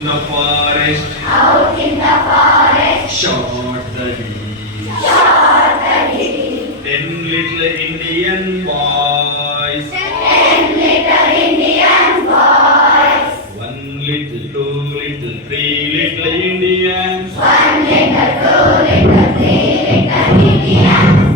The forest, out in the forest, short the day. shot the deer. 10 little Indian boys, 10 little Indian boys, 1 little, 2 little, 3 little Indians, 1 little, 2 little, 3 little Indians,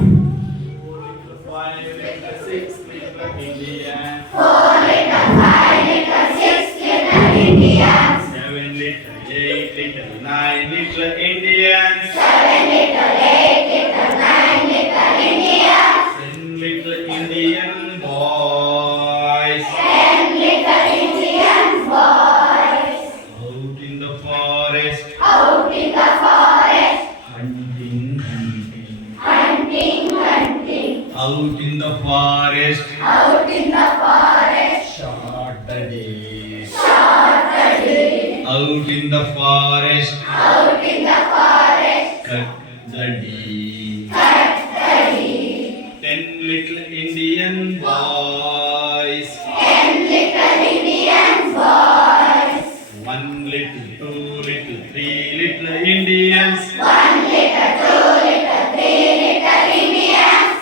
5 little, 6 little Indians, 4 little, 5 little, 6 little Indians, 7 little, 8 little, 9 little Indians, 7 little, 8 little, 9 little Indians, 10 little Indian boys, 10 little Indian boys, out in the forest, out in the forest, hunting, hunting. hunting, hunting, Out in the forest, out in the forest, short the day. shot the deer. Out in the forest, Out in the forest, cut the day. cut the deer. 10 little Indian boys, 10 little Indian boys, 1 little, 2 little, 3 little Indians, 1 little, 2 little, 3 little Indians,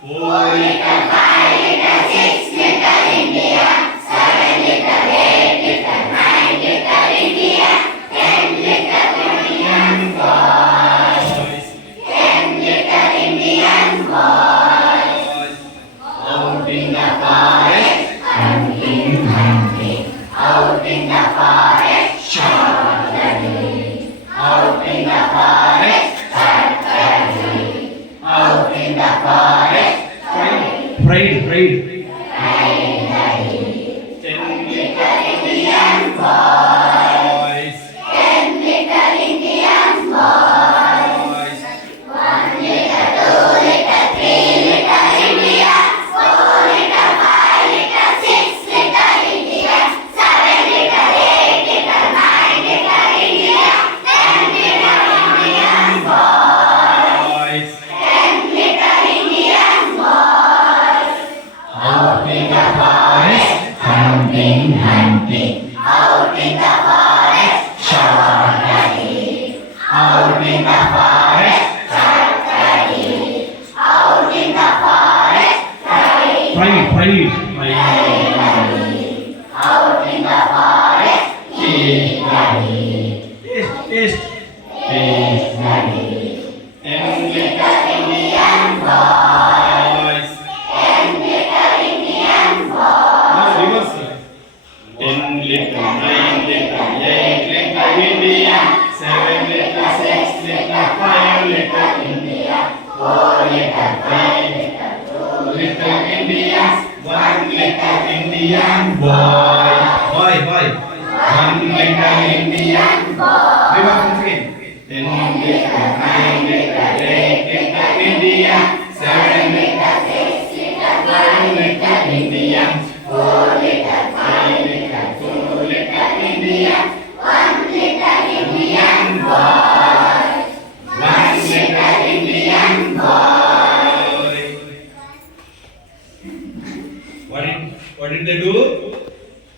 4 little, 5 little, 6 little Indians, 7 little, 8 little, 9 little Indians, 10 little Indian boys, 10 little Indian boys, out in the forest, hunting, hunting, out in the forest, shot the deer. Out in the forest, cut the deer. Out in the forest, pride, 10 little Indian boys, boys, 10 little Indian boys, 1 little, 2 little, 3 little Indians, 4 little, 5 little, 6 little Indians, 7 little, 8 little, 9 little Indians, 10 little Indian boys, boys, 10 little Indian boys, out in the forest, hunting, hunting, out in the forest, shot the deer. out in the forest, Cut the deer. Out in the forest, pride. pride, Out in the forest, eat the deer. taste, Taste the deer. 10 little Indian boys, boys, 10 little Indian boys, now reverse, 10 little, 9 little, 8 little Indian, 7 little, 6 little, 5 little Indian, 4 little, 3 little Indians, 1 little Indian boy, 1 little Indian, boy. reverse once again, 10 little, 9 little, 8